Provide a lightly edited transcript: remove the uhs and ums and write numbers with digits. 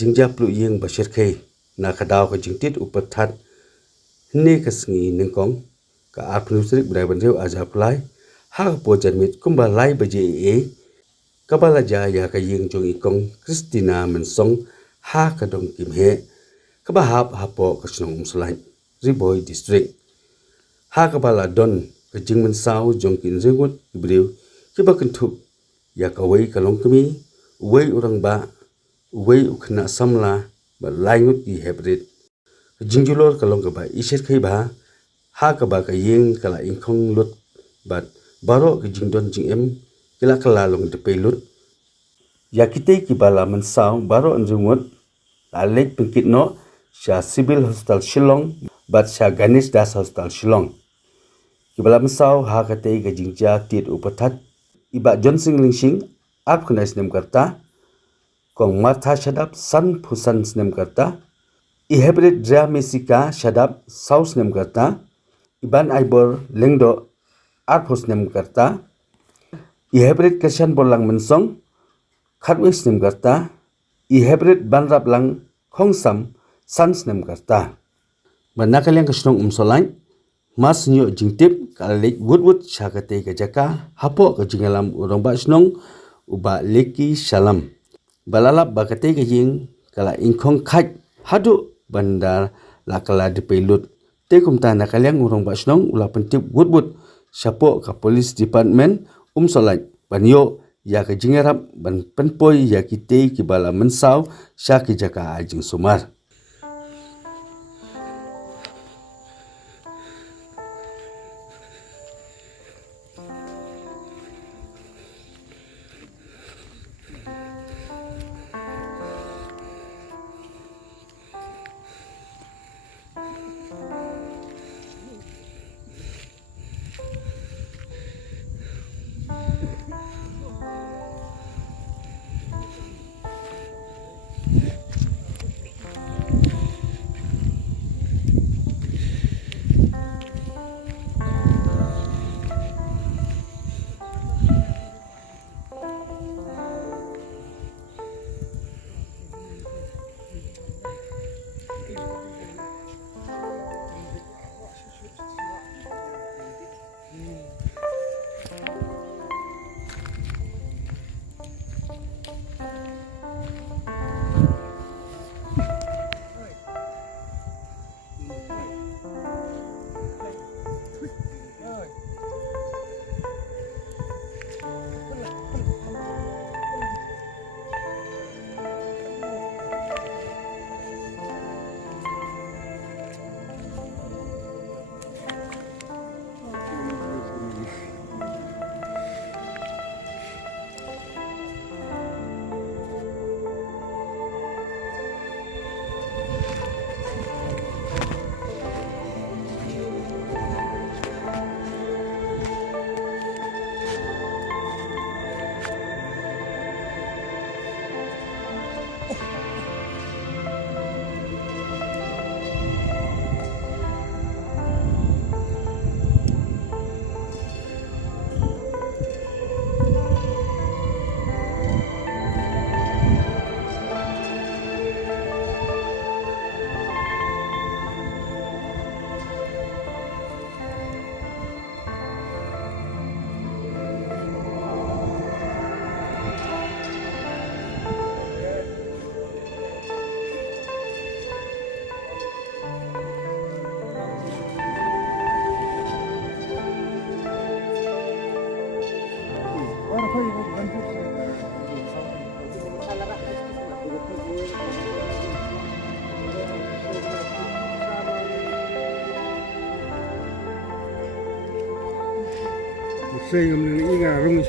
jingja plu yeng bashir khe na khadaw ka jingtit upathat ne ka sngi ingkhong ka apnusrik braban reu aja plai ha po janmit kumba lai baje kabala ja ya ka yeng jong ikong Christina mensong ha ka dong kim he kaba hap hapo ka shnong Umsohlait Ribhoi Dst ha kabala don ka jingmen saw jong kin rengut ibriu kiba kentup ya ka wei ka longkmi wei urang ba wei ukhna samla ba laingut di hebrit jingjulor ka long ba isir khai ba ha ka ba ka yeng kala ingkhong lut bat baro ka jingdon jingem kila kala long dpei lut yakite ki bala mensaw baro anjungut alek pengkit no sha civil hospital Shillong bat sha Ganesh Das hospital Shillong ki bala mensaw ha ka te ka jingja tit upathat iba jonsing lingsing ap khna snem karta kong martha shadap san phusan snem karta I hybrid dra mesika shadap saus snem karta iban aibor lengdo arphos snem karta I hybrid keshan bolang mensong khatwis snem karta I hybrid banrap lang khongsam san snem karta banakalyang ka shnong Umsohlait mas nyo jingtip kalik wood shakate ka jaka hapo ka jingalam urong ba shnong uba leki shalam balalap bakate ka ying kala ingkhong khat hadu bandar lakala dpei lut te kumta nakalyang urong ba shnong ula pentip wood sapo ka police department Umsohlait banyo ya ka jingarap ban penpoi ya kite ki bala mensaw sha ki jaka ajing sumar Xây ngầm nữa ý ngà rung